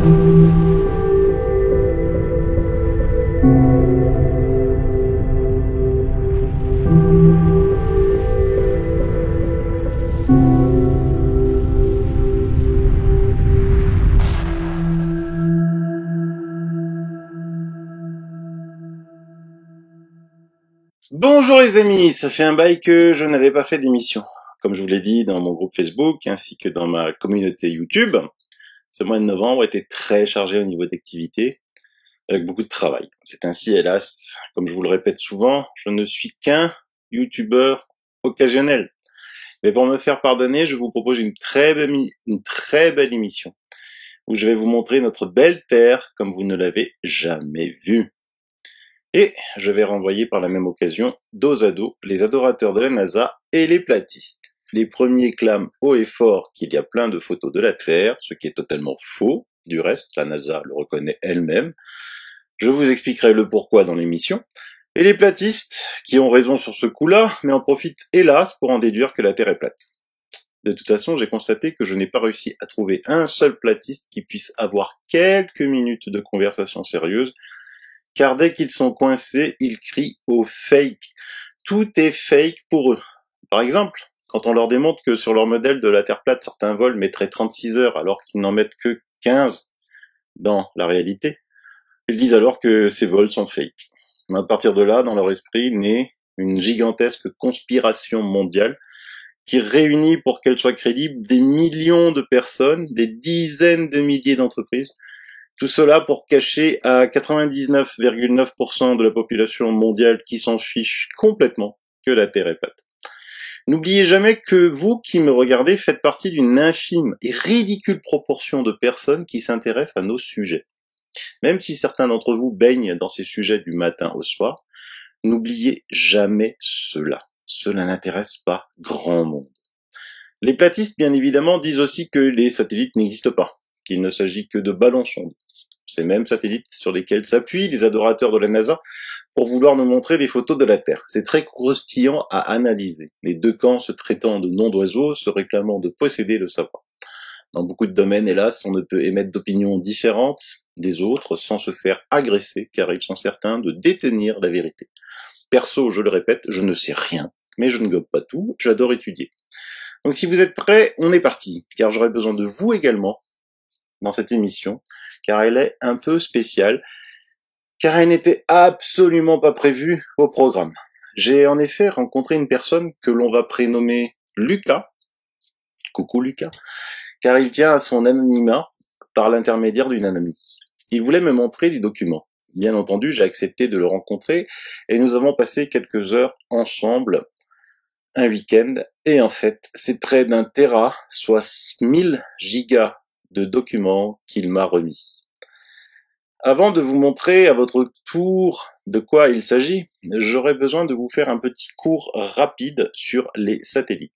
Bonjour les amis, ça fait un bail que je n'avais pas fait d'émission. Comme je vous l'ai dit dans mon groupe Facebook ainsi que dans ma communauté YouTube, ce mois de novembre était très chargé au niveau d'activité, avec beaucoup de travail. C'est ainsi, hélas, comme je vous le répète souvent, je ne suis qu'un YouTuber occasionnel. Mais pour me faire pardonner, je vous propose une très belle émission, où je vais vous montrer notre belle Terre comme vous ne l'avez jamais vue. Et je vais renvoyer par la même occasion, dos à dos, les adorateurs de la NASA et les platistes. Les premiers clament haut et fort qu'il y a plein de photos de la Terre, ce qui est totalement faux. Du reste, la NASA le reconnaît elle-même. Je vous expliquerai le pourquoi dans l'émission. Et les platistes, qui ont raison sur ce coup-là, mais en profitent hélas pour en déduire que la Terre est plate. De toute façon, j'ai constaté que je n'ai pas réussi à trouver un seul platiste qui puisse avoir quelques minutes de conversation sérieuse, car dès qu'ils sont coincés, ils crient au fake. Tout est fake pour eux. Par exemple, quand on leur démontre que sur leur modèle de la Terre plate, certains vols mettraient 36 heures alors qu'ils n'en mettent que 15 dans la réalité, ils disent alors que ces vols sont fake. À partir de là, dans leur esprit, naît une gigantesque conspiration mondiale qui réunit, pour qu'elle soit crédible, des millions de personnes, des dizaines de milliers d'entreprises. Tout cela pour cacher à 99,9% de la population mondiale qui s'en fiche complètement que la Terre est plate. N'oubliez jamais que vous qui me regardez faites partie d'une infime et ridicule proportion de personnes qui s'intéressent à nos sujets. Même si certains d'entre vous baignent dans ces sujets du matin au soir, n'oubliez jamais cela. Cela n'intéresse pas grand monde. Les platistes, bien évidemment, disent aussi que les satellites n'existent pas, qu'il ne s'agit que de ballons-sondes. Ces mêmes satellites sur lesquels s'appuient les adorateurs de la NASA pour vouloir nous montrer des photos de la Terre. C'est très croustillant à analyser, les deux camps se traitant de noms d'oiseaux, se réclamant de posséder le savoir. Dans beaucoup de domaines, hélas, on ne peut émettre d'opinions différentes des autres sans se faire agresser, car ils sont certains de détenir la vérité. Perso, je le répète, je ne sais rien, mais je ne gobe pas tout, j'adore étudier. Donc si vous êtes prêts, on est parti, car j'aurai besoin de vous également dans cette émission, car elle est un peu spéciale, car elle n'était absolument pas prévue au programme. J'ai en effet rencontré une personne que l'on va prénommer Lucas, coucou Lucas, car il tient à son anonymat par l'intermédiaire d'une amie. Il voulait me montrer des documents. Bien entendu, j'ai accepté de le rencontrer, et nous avons passé quelques heures ensemble, un week-end, et en fait, c'est près d'un téra, soit 1000 gigas de documents qu'il m'a remis. Avant de vous montrer à votre tour de quoi il s'agit, j'aurais besoin de vous faire un petit cours rapide sur les satellites.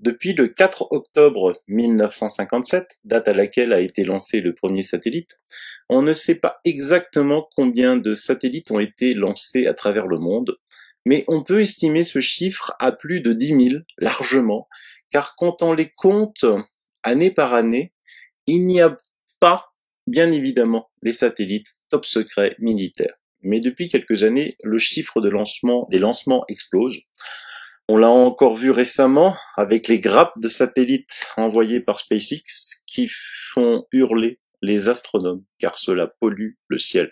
Depuis le 4 octobre 1957, date à laquelle a été lancé le premier satellite, on ne sait pas exactement combien de satellites ont été lancés à travers le monde, mais on peut estimer ce chiffre à plus de 10 000, largement, car quand on les compte année par année, il n'y a pas, bien évidemment, les satellites top secrets militaires. Mais depuis quelques années, le chiffre des lancements explose. On l'a encore vu récemment avec les grappes de satellites envoyées par SpaceX qui font hurler les astronomes, car cela pollue le ciel.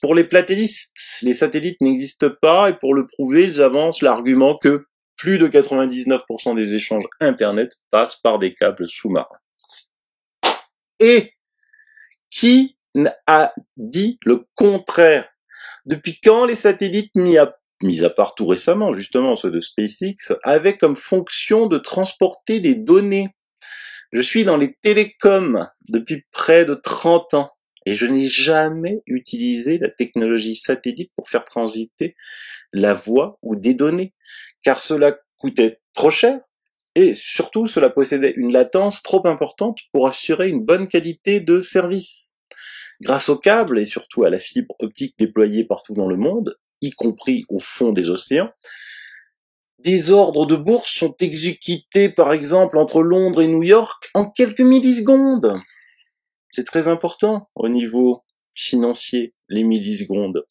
Pour les platéistes, les satellites n'existent pas, et pour le prouver, ils avancent l'argument que plus de 99% des échanges Internet passent par des câbles sous-marins. Et qui a dit le contraire? Depuis quand les satellites, mis à part tout récemment, justement, ceux de SpaceX, avaient comme fonction de transporter des données? Je suis dans les télécoms depuis près de 30 ans et je n'ai jamais utilisé la technologie satellite pour faire transiter la voix ou des données, car cela coûtait trop cher. Et surtout, cela possédait une latence trop importante pour assurer une bonne qualité de service. Grâce aux câbles et surtout à la fibre optique déployée partout dans le monde, y compris au fond des océans, des ordres de bourse sont exécutés par exemple entre Londres et New York en quelques millisecondes. C'est très important au niveau financier, les millisecondes.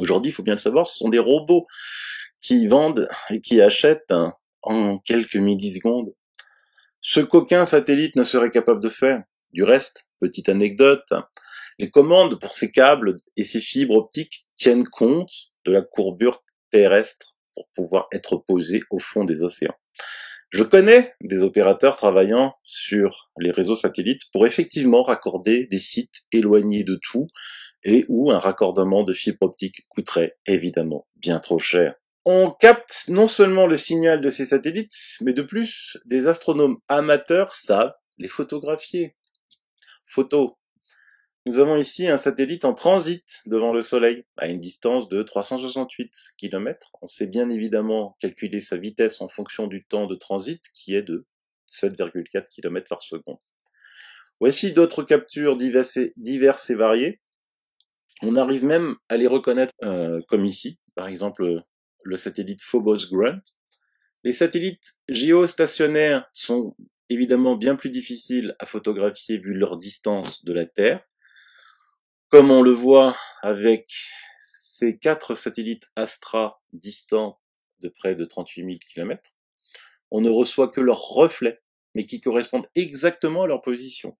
Aujourd'hui, il faut bien le savoir, ce sont des robots qui vendent et qui achètent en quelques millisecondes ce qu'aucun satellite ne serait capable de faire. Du reste, petite anecdote, les commandes pour ces câbles et ces fibres optiques tiennent compte de la courbure terrestre pour pouvoir être posées au fond des océans. Je connais des opérateurs travaillant sur les réseaux satellites pour effectivement raccorder des sites éloignés de tout et où un raccordement de fibre optique coûterait évidemment bien trop cher. On capte non seulement le signal de ces satellites, mais de plus, des astronomes amateurs savent les photographier. Photo. Nous avons ici un satellite en transit devant le Soleil, à une distance de 368 km. On sait bien évidemment calculer sa vitesse en fonction du temps de transit, qui est de 7,4 km par seconde. Voici d'autres captures diverses et variées. On arrive même à les reconnaître comme ici, par exemple le satellite Phobos Grunt. Les satellites géostationnaires sont évidemment bien plus difficiles à photographier vu leur distance de la Terre. Comme on le voit avec ces 4 satellites Astra distants de près de 38 000 km, on ne reçoit que leurs reflets, mais qui correspondent exactement à leur position.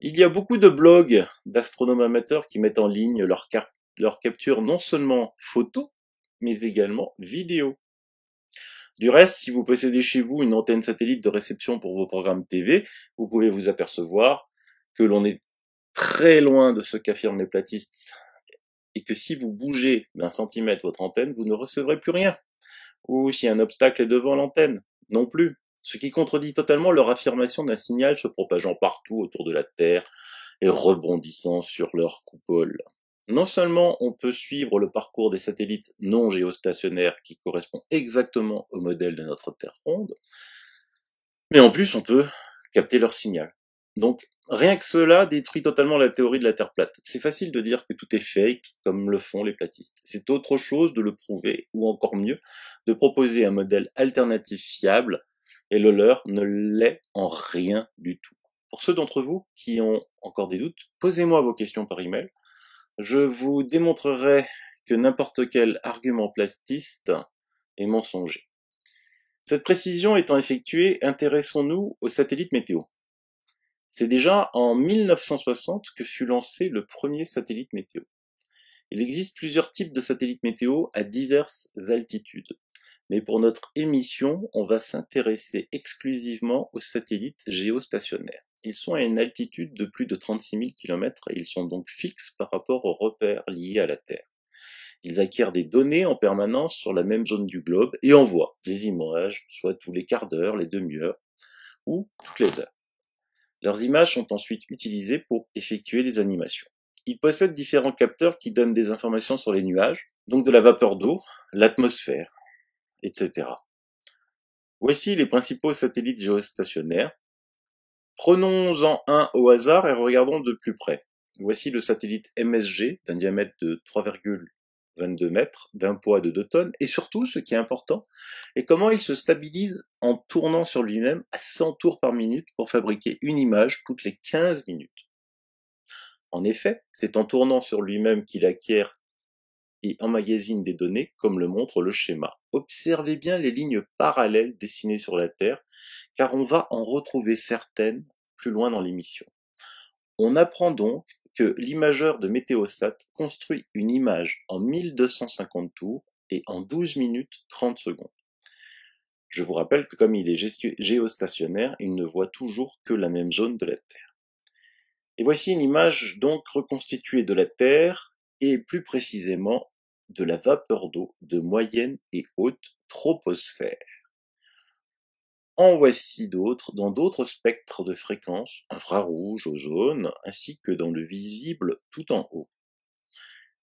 Il y a beaucoup de blogs d'astronomes amateurs qui mettent en ligne leurs captures non seulement photo, mais également vidéo. Du reste, si vous possédez chez vous une antenne satellite de réception pour vos programmes TV, vous pouvez vous apercevoir que l'on est très loin de ce qu'affirment les platistes, et que si vous bougez d'un centimètre votre antenne, vous ne recevrez plus rien. Ou si un obstacle est devant l'antenne, non plus. Ce qui contredit totalement leur affirmation d'un signal se propageant partout autour de la Terre et rebondissant sur leur coupole. Non seulement on peut suivre le parcours des satellites non géostationnaires qui correspond exactement au modèle de notre Terre ronde, mais en plus on peut capter leur signal. Donc rien que cela détruit totalement la théorie de la Terre plate. C'est facile de dire que tout est fake, comme le font les platistes. C'est autre chose de le prouver, ou encore mieux, de proposer un modèle alternatif fiable, et le leur ne l'est en rien du tout. Pour ceux d'entre vous qui ont encore des doutes, posez-moi vos questions par email. Je vous démontrerai que n'importe quel argument platiste est mensonger. Cette précision étant effectuée, intéressons-nous aux satellites météo. C'est déjà en 1960 que fut lancé le premier satellite météo. Il existe plusieurs types de satellites météo à diverses altitudes. Mais pour notre émission, on va s'intéresser exclusivement aux satellites géostationnaires. Ils sont à une altitude de plus de 36 000 km et ils sont donc fixes par rapport aux repères liés à la Terre. Ils acquièrent des données en permanence sur la même zone du globe et envoient des images, soit tous les quarts d'heure, les demi-heures ou toutes les heures. Leurs images sont ensuite utilisées pour effectuer des animations. Ils possèdent différents capteurs qui donnent des informations sur les nuages, donc de la vapeur d'eau, l'atmosphère, etc. Voici les principaux satellites géostationnaires. Prenons-en un au hasard et regardons de plus près. Voici le satellite MSG d'un diamètre de 3,22 mètres, d'un poids de 2 tonnes, et surtout, ce qui est important, est comment il se stabilise en tournant sur lui-même à 100 tours par minute pour fabriquer une image toutes les 15 minutes. En effet, c'est en tournant sur lui-même qu'il acquiert et emmagasine des données, comme le montre le schéma. Observez bien les lignes parallèles dessinées sur la Terre, car on va en retrouver certaines plus loin dans l'émission. On apprend donc que l'imageur de Météosat construit une image en 1250 tours et en 12 minutes 30 secondes. Je vous rappelle que comme il est géostationnaire, il ne voit toujours que la même zone de la Terre. Et voici une image donc reconstituée de la Terre, et plus précisément de la vapeur d'eau de moyenne et haute troposphère. En voici d'autres dans d'autres spectres de fréquences, infrarouge, ozone, ainsi que dans le visible tout en haut.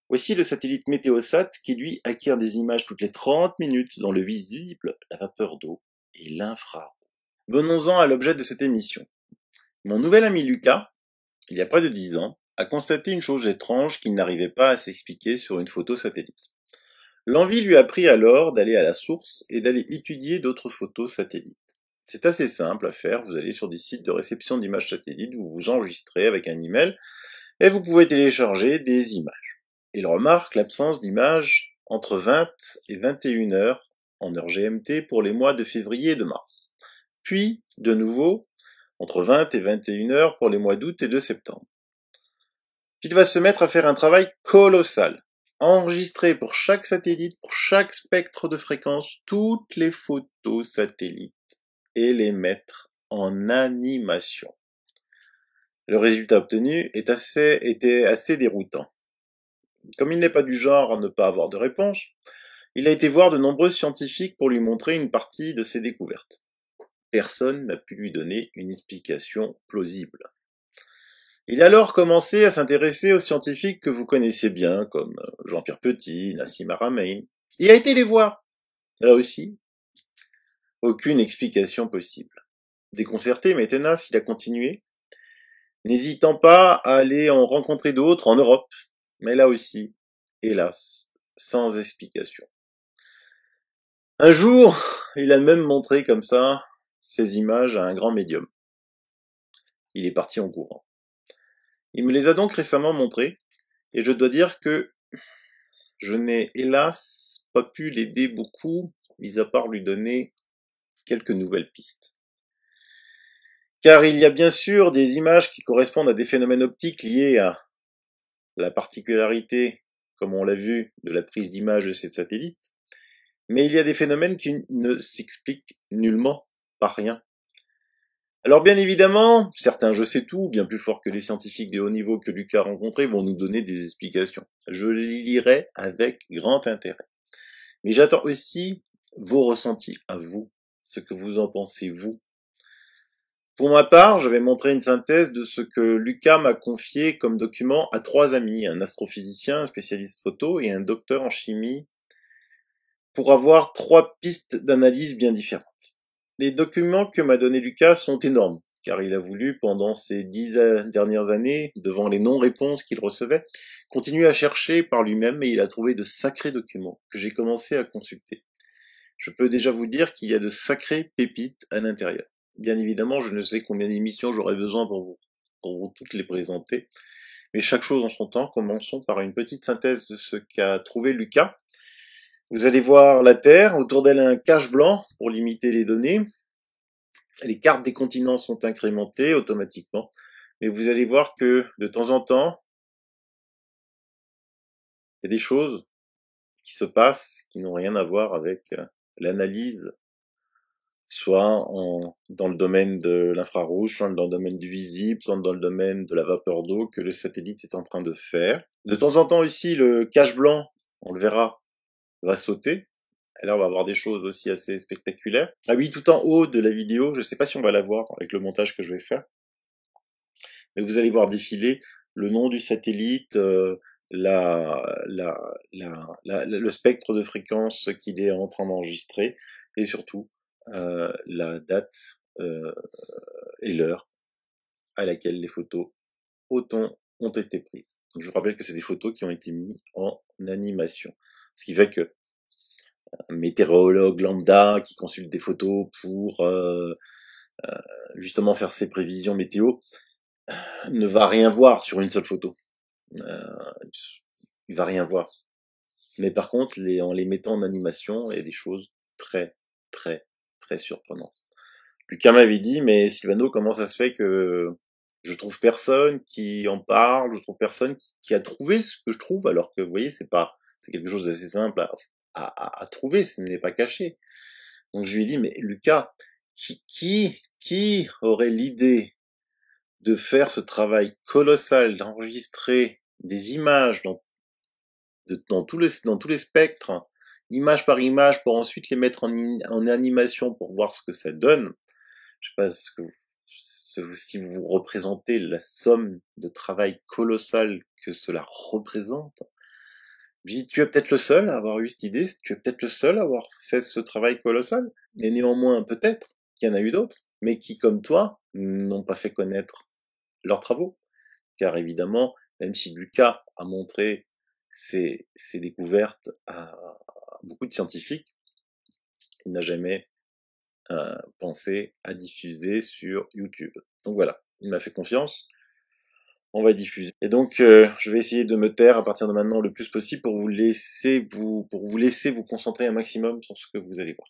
Voici le satellite Météosat qui lui acquiert des images toutes les 30 minutes dans le visible, la vapeur d'eau et l'infrarouge. Venons-en à l'objet de cette émission. Mon nouvel ami Lucas, il y a près de 10 ans, a constaté une chose étrange qu'il n'arrivait pas à s'expliquer sur une photo satellite. L'envie lui a pris alors d'aller à la source et d'aller étudier d'autres photos satellites. C'est assez simple à faire, vous allez sur des sites de réception d'images satellites, vous vous enregistrez avec un email, et vous pouvez télécharger des images. Il remarque l'absence d'images entre 20 et 21 heures en heure GMT pour les mois de février et de mars. Puis, de nouveau, entre 20 et 21 heures pour les mois d'août et de septembre. Puis il va se mettre à faire un travail colossal. Enregistrer pour chaque satellite, pour chaque spectre de fréquence, toutes les photos satellites et les mettre en animation. Le résultat obtenu était assez déroutant. Comme il n'est pas du genre à ne pas avoir de réponse, il a été voir de nombreux scientifiques pour lui montrer une partie de ses découvertes. Personne n'a pu lui donner une explication plausible. Il a alors commencé à s'intéresser aux scientifiques que vous connaissez bien, comme Jean-Pierre Petit, Nassim Haramein. Il a été les voir. Là aussi, aucune explication possible. Déconcerté mais tenace, il a continué, n'hésitant pas à aller en rencontrer d'autres en Europe. Mais là aussi, hélas, sans explication. Un jour, il a même montré comme ça ces images à un grand médium. Il est parti en courant. Il me les a donc récemment montrées, et je dois dire que je n'ai hélas pas pu l'aider beaucoup, mis à part lui donner quelques nouvelles pistes. Car il y a bien sûr des images qui correspondent à des phénomènes optiques liés à la particularité, comme on l'a vu, de la prise d'images de ces satellites, mais il y a des phénomènes qui ne s'expliquent nullement par rien. Alors bien évidemment, certains je sais tout, bien plus forts que les scientifiques de haut niveau que Lucas a rencontrés, vont nous donner des explications. Je les lirai avec grand intérêt. Mais j'attends aussi vos ressentis à vous, ce que vous en pensez vous. Pour ma part, je vais montrer une synthèse de ce que Lucas m'a confié comme document à 3 amis, un astrophysicien, un spécialiste photo et un docteur en chimie, pour avoir 3 pistes d'analyse bien différentes. Les documents que m'a donné Lucas sont énormes, car il a voulu, pendant ces 10 dernières années, devant les non-réponses qu'il recevait, continuer à chercher par lui-même et il a trouvé de sacrés documents que j'ai commencé à consulter. Je peux déjà vous dire qu'il y a de sacrées pépites à l'intérieur. Bien évidemment, je ne sais combien d'émissions j'aurai besoin pour vous toutes les présenter, mais chaque chose en son temps. Commençons par une petite synthèse de ce qu'a trouvé Lucas. Vous allez voir la Terre, autour d'elle un cache blanc pour limiter les données. Les cartes des continents sont incrémentées automatiquement, mais vous allez voir que de temps en temps, il y a des choses qui se passent qui n'ont rien à voir avec l'analyse, soit dans le domaine de l'infrarouge, soit dans le domaine du visible, soit dans le domaine de la vapeur d'eau que le satellite est en train de faire. De temps en temps aussi, le cache blanc, on le verra, va sauter. Et là, on va avoir des choses aussi assez spectaculaires. Ah oui, tout en haut de la vidéo, je ne sais pas si on va la voir avec le montage que je vais faire, mais vous allez voir défiler le nom du satellite, le spectre de fréquence qu'il est en train d'enregistrer, et surtout la date et l'heure à laquelle les photos ont été prises. Donc je vous rappelle que c'est des photos qui ont été mises en animation. Ce qui fait que un météorologue lambda qui consulte des photos pour justement faire ses prévisions météo ne va rien voir sur une seule photo. Il va rien voir. Mais par contre, en les mettant en animation, il y a des choses très, très, très surprenantes. Lucas m'avait dit, mais Sylvano, comment ça se fait que je trouve personne qui en parle, je trouve personne qui a trouvé ce que je trouve, alors que, vous voyez, c'est quelque chose d'assez simple à trouver, ce n'est pas caché. Donc je lui ai dit, mais Lucas, qui aurait l'idée de faire ce travail colossal, d'enregistrer des images dans tous les spectres, image par image, pour ensuite les mettre en animation pour voir ce que ça donne. Je sais pas si vous représentez la somme de travail colossal que cela représente. Je dis, tu es peut-être le seul à avoir eu cette idée, tu es peut-être le seul à avoir fait ce travail colossal, mais néanmoins, peut-être qu'il y en a eu d'autres, mais qui, comme toi, n'ont pas fait connaître leurs travaux. Car évidemment, même si Lucas a montré ses découvertes à beaucoup de scientifiques, il n'a jamais penser à diffuser sur YouTube. Donc voilà, il m'a fait confiance. On va diffuser. Et donc, je vais essayer de me taire à partir de maintenant le plus possible pour vous laisser vous concentrer un maximum sur ce que vous allez voir.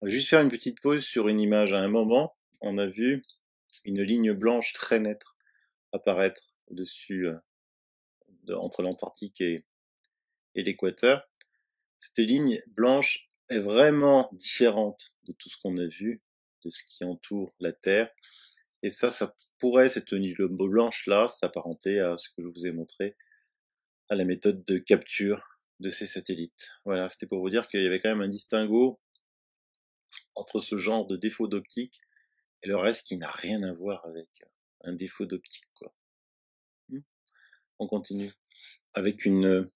On va juste faire une petite pause sur une image. À un moment, on a vu une ligne blanche très nette apparaître au-dessus, entre l'Antarctique et l'équateur. Cette ligne blanche est vraiment différente de tout ce qu'on a vu, de ce qui entoure la Terre. Et ça pourrait, cette ligne blanche-là, s'apparenter à ce que je vous ai montré, à la méthode de capture de ces satellites. Voilà, c'était pour vous dire qu'il y avait quand même un distinguo entre ce genre de défaut d'optique et le reste qui n'a rien à voir avec un défaut d'optique, quoi. On continue avec une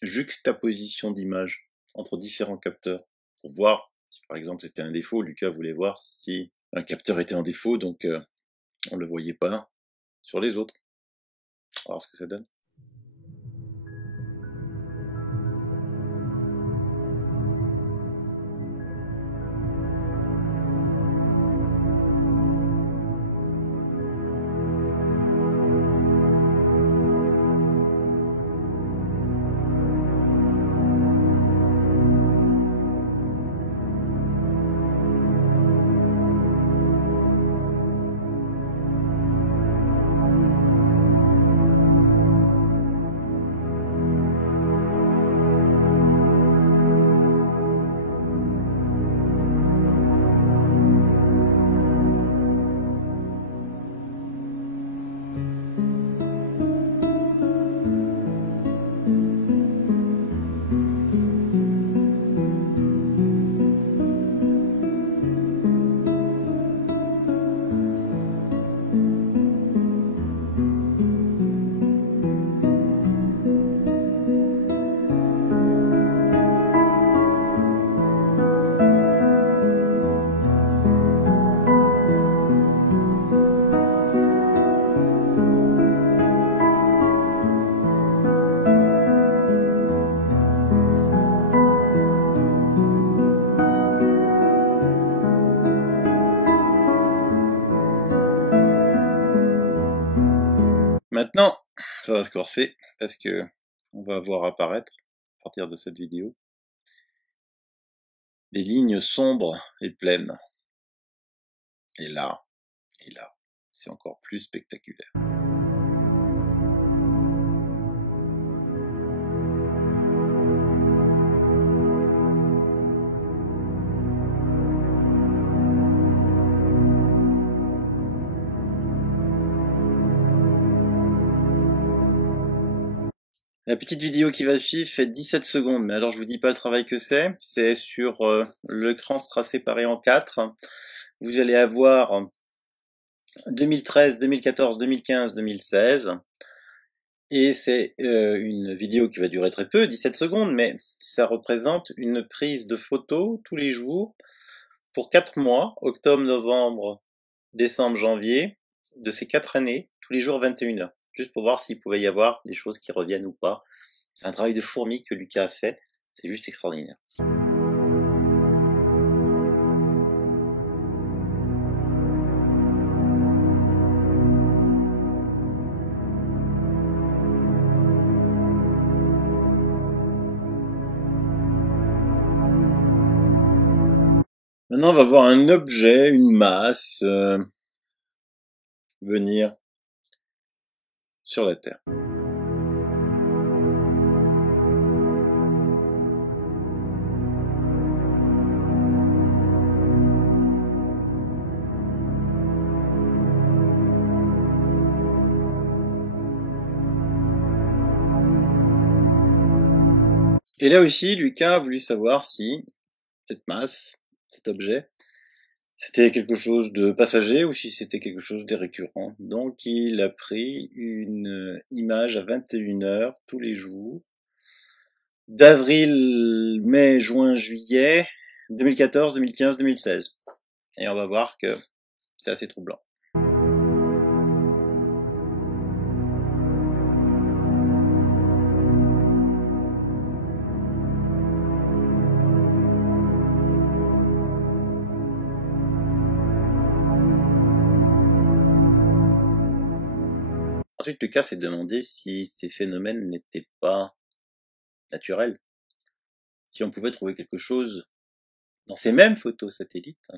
juxtaposition d'images entre différents capteurs pour voir si par exemple c'était un défaut. Lucas voulait voir si un capteur était en défaut, donc on le voyait pas sur les autres. On va voir ce que ça donne. Maintenant, ça va se corser parce que on va voir apparaître, à partir de cette vidéo, des lignes sombres et pleines. Et là, c'est encore plus spectaculaire. La petite vidéo qui va suivre fait 17 secondes, mais alors je vous dis pas le travail que c'est sur l'écran sera séparé en 4. Vous allez avoir 2013, 2014, 2015, 2016, et c'est une vidéo qui va durer très peu, 17 secondes, mais ça représente une prise de photos tous les jours pour 4 mois, octobre, novembre, décembre, janvier, de ces 4 années, tous les jours 21 heures. Juste pour voir s'il pouvait y avoir des choses qui reviennent ou pas. C'est un travail de fourmi que Lucas a fait, c'est juste extraordinaire. Maintenant, on va voir un objet, une masse, venir sur la Terre. Et là aussi, Lucas a voulu savoir si cette masse, cet objet, c'était quelque chose de passager ou si c'était quelque chose de récurrent. Donc il a pris une image à 21 heures tous les jours, d'avril, mai, juin, juillet, 2014, 2015, 2016. Et on va voir que c'est assez troublant. Ensuite, Lucas s'est demandé si ces phénomènes n'étaient pas naturels, si on pouvait trouver quelque chose dans ces mêmes photos satellites,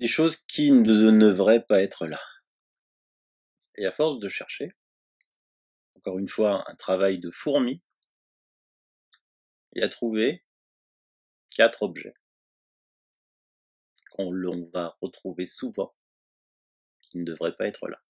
des choses qui ne devraient pas être là. Et à force de chercher, encore une fois, un travail de fourmi, il a trouvé 4 objets l'on va retrouver souvent, qui ne devraient pas être là.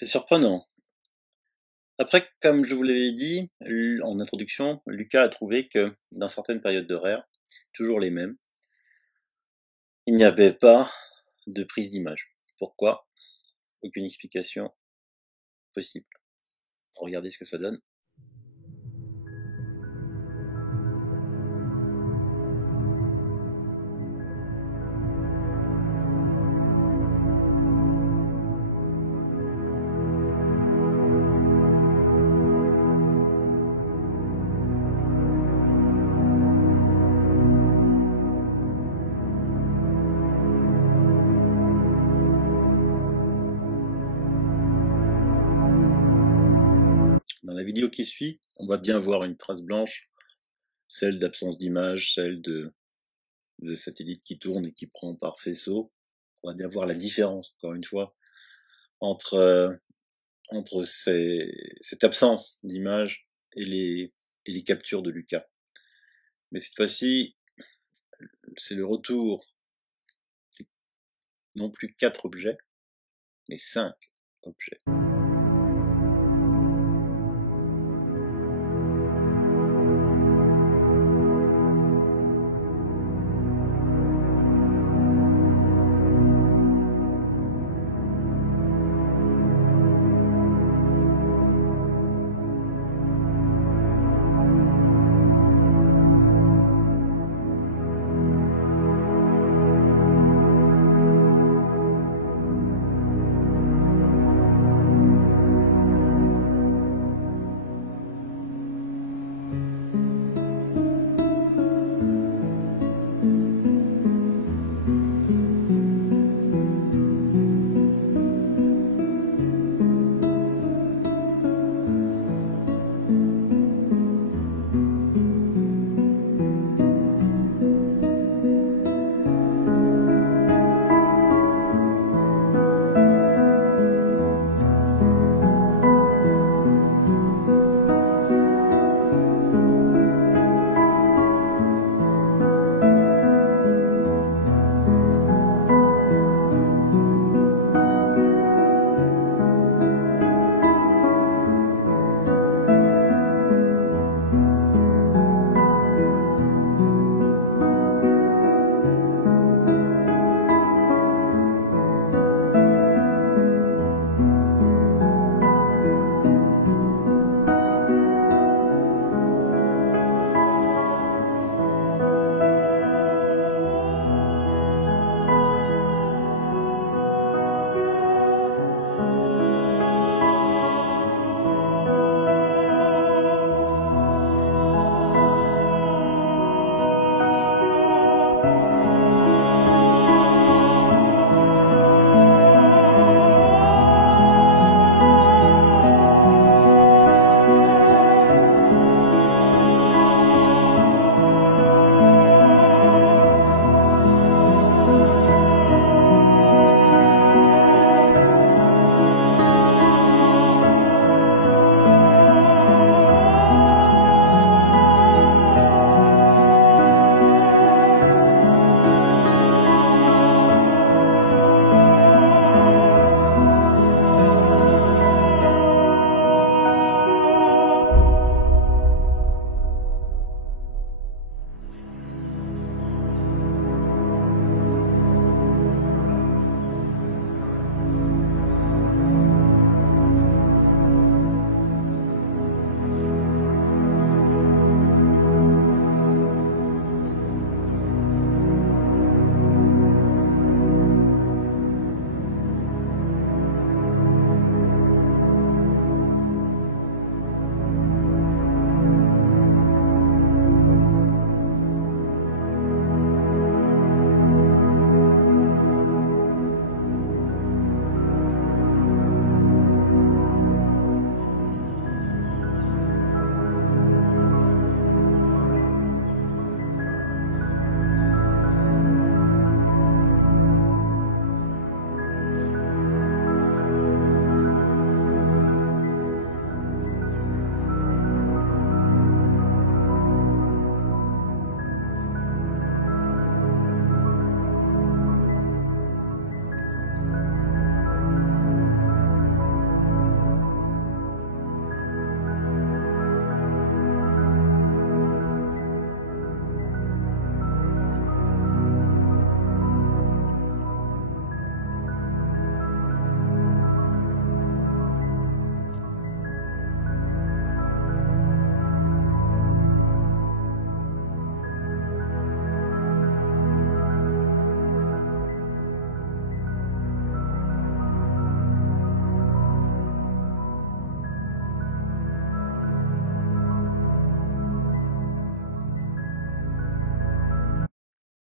C'est surprenant. Après, comme je vous l'avais dit en introduction, Lucas a trouvé que dans certaines périodes d'horaire, toujours les mêmes, il n'y avait pas de prise d'image. Pourquoi? Aucune explication possible. Regardez ce que ça donne. vidéo qui suit, on va bien voir une trace blanche, celle d'absence d'image, celle de satellite qui tourne et qui prend par faisceau. On va bien voir la différence, encore une fois, entre cette absence d'image et les captures de Lucas. Mais cette fois-ci, c'est le retour, non plus 4 objets, mais 5 objets.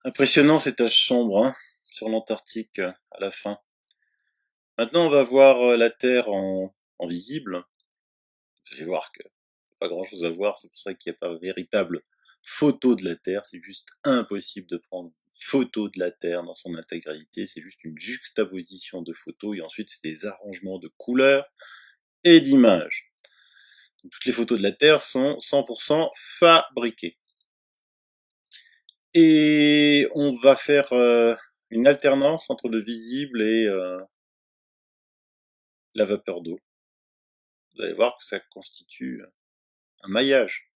Impressionnant ces taches sombres hein, sur l'Antarctique à la fin. Maintenant on va voir la Terre en visible. Vous allez voir que pas grand chose à voir, c'est pour ça qu'il n'y a pas véritable photo de la Terre, c'est juste impossible de prendre une photo de la Terre dans son intégralité, c'est juste une juxtaposition de photos et ensuite c'est des arrangements de couleurs et d'images. Toutes les photos de la Terre sont 100% fabriquées. Et on va faire une alternance entre le visible et la vapeur d'eau. Vous allez voir que ça constitue un maillage.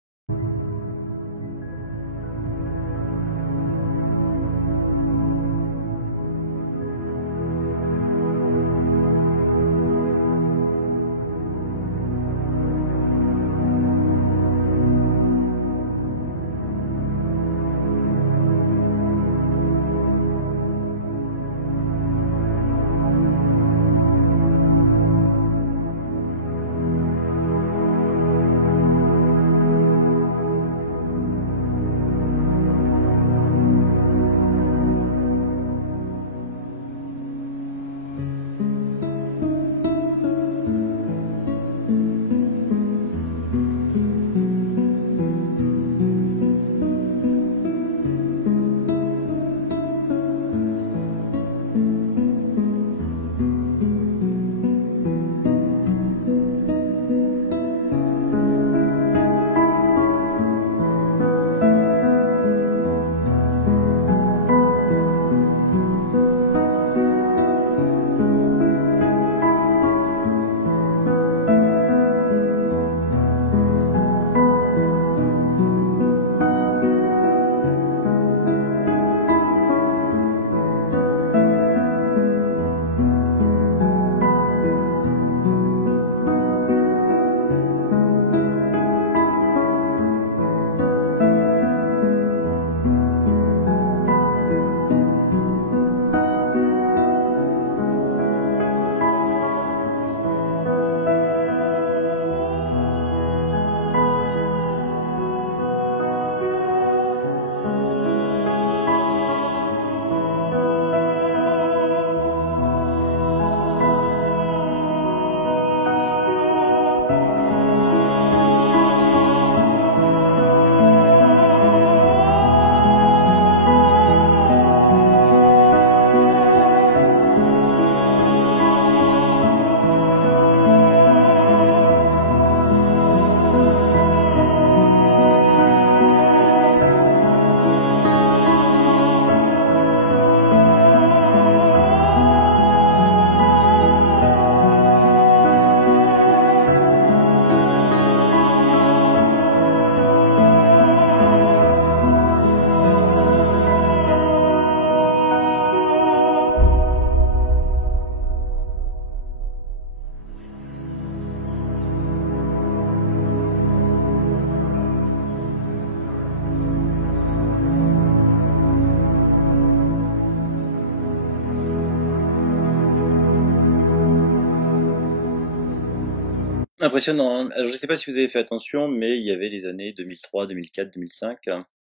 Impressionnant, hein. Alors, je ne sais pas si vous avez fait attention, mais il y avait les années 2003, 2004, 2005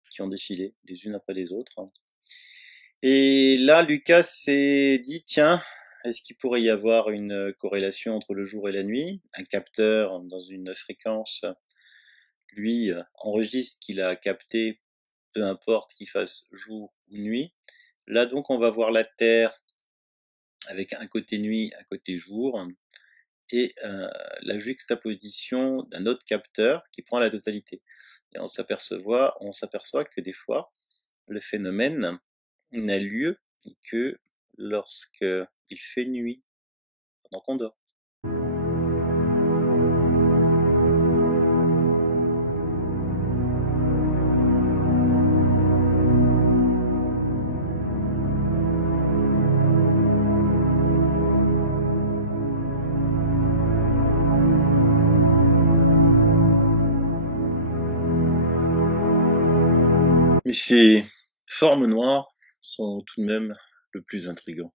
qui ont défilé les unes après les autres. Et là, Lucas s'est dit, tiens, est-ce qu'il pourrait y avoir une corrélation entre le jour et la nuit? Un capteur dans une fréquence, lui, enregistre ce qu'il a capté, peu importe qu'il fasse jour ou nuit. Là, donc, on va voir la Terre avec un côté nuit, un côté jour, et la juxtaposition d'un autre capteur qui prend la totalité. Et on s'aperçoit que des fois, le phénomène n'a lieu que lorsque il fait nuit, pendant qu'on dort. Mais ces formes noires sont tout de même le plus intriguant.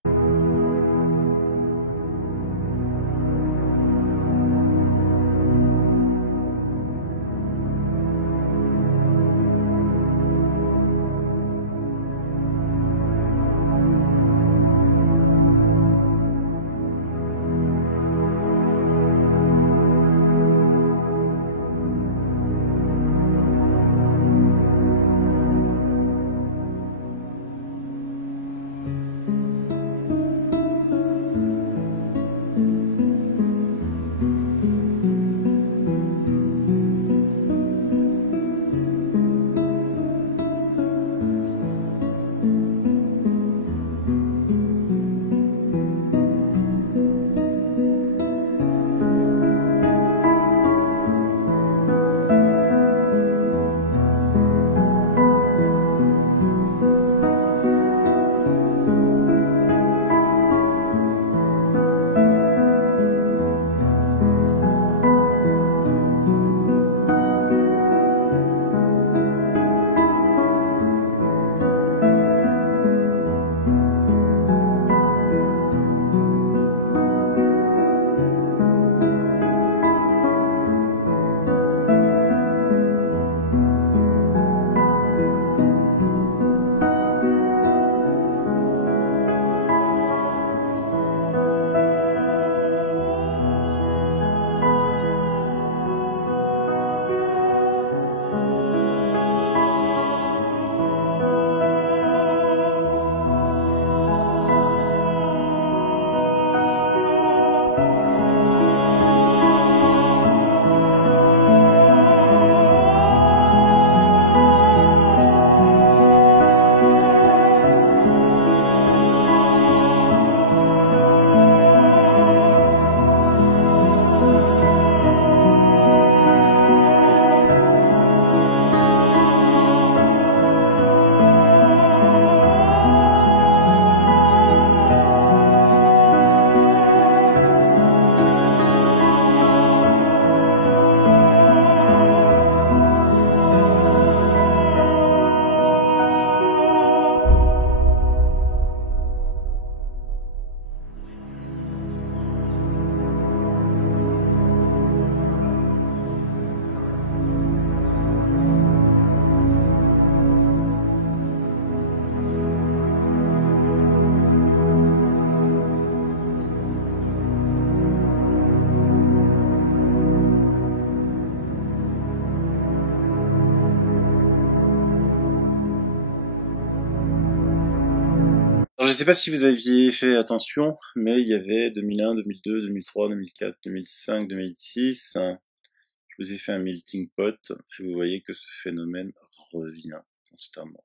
sais pas si vous aviez fait attention, mais il y avait 2001, 2002, 2003, 2004, 2005, 2006. Je vous ai fait un melting pot et vous voyez que ce phénomène revient constamment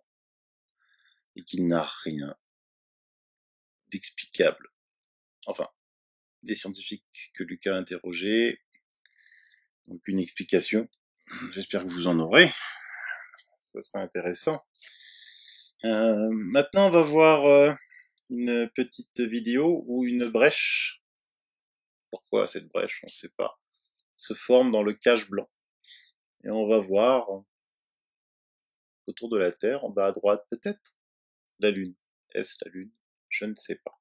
et qu'il n'a rien d'explicable. Enfin, des scientifiques que Lucas a interrogés, donc une explication. J'espère que vous en aurez. Ça sera intéressant. Maintenant, on va voir une petite vidéo où une brèche, pourquoi cette brèche, on ne sait pas, se forme dans le cache blanc. Et on va voir autour de la Terre, en bas à droite peut-être, la Lune. Est-ce la Lune? Je ne sais pas.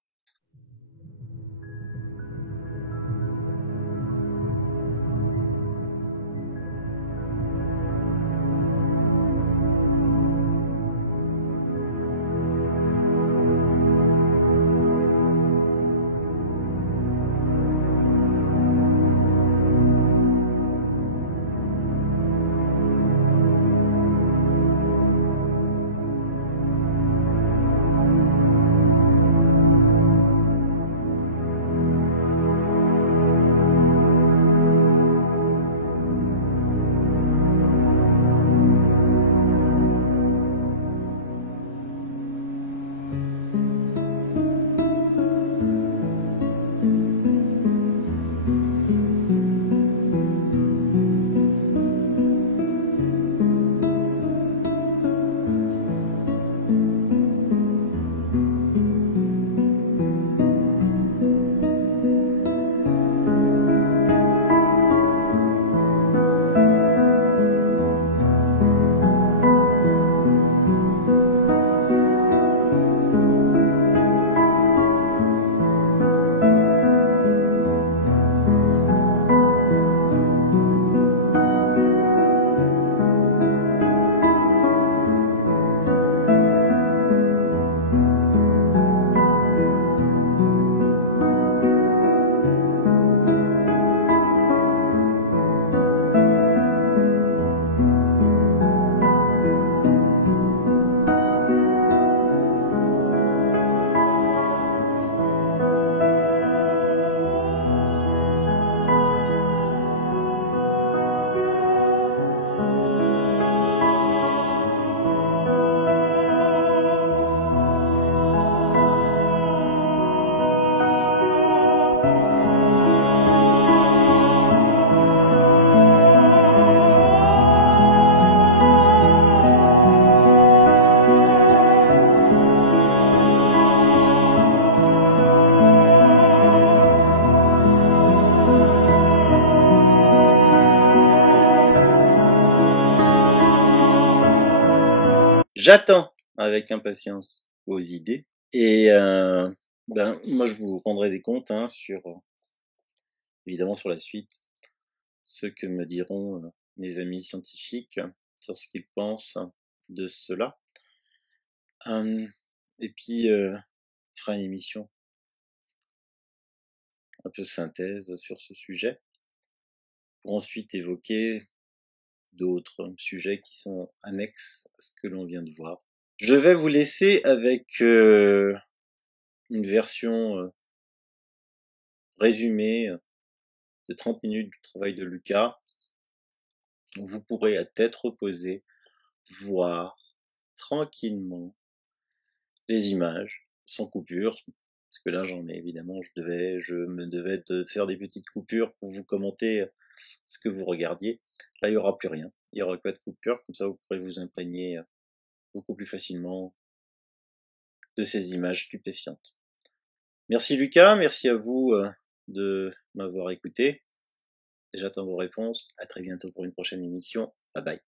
J'attends avec impatience vos idées et moi je vous rendrai des comptes sur évidemment sur la suite, ce que me diront mes amis scientifiques sur ce qu'ils pensent de cela. Et puis on fera une émission un peu synthèse sur ce sujet pour ensuite évoquer d'autres sujets qui sont annexes à ce que l'on vient de voir. Je vais vous laisser avec une version résumée de 30 minutes du travail de Lucas. Vous pourrez à tête reposée voir tranquillement les images sans coupure, parce que là j'en ai évidemment, je me devais de faire des petites coupures pour vous commenter ce que vous regardiez. Là il n'y aura plus rien, il n'y aura pas de coupure, comme ça vous pourrez vous imprégner beaucoup plus facilement de ces images stupéfiantes. Merci Lucas, merci à vous de m'avoir écouté. J'attends vos réponses, à très bientôt pour une prochaine émission, bye bye.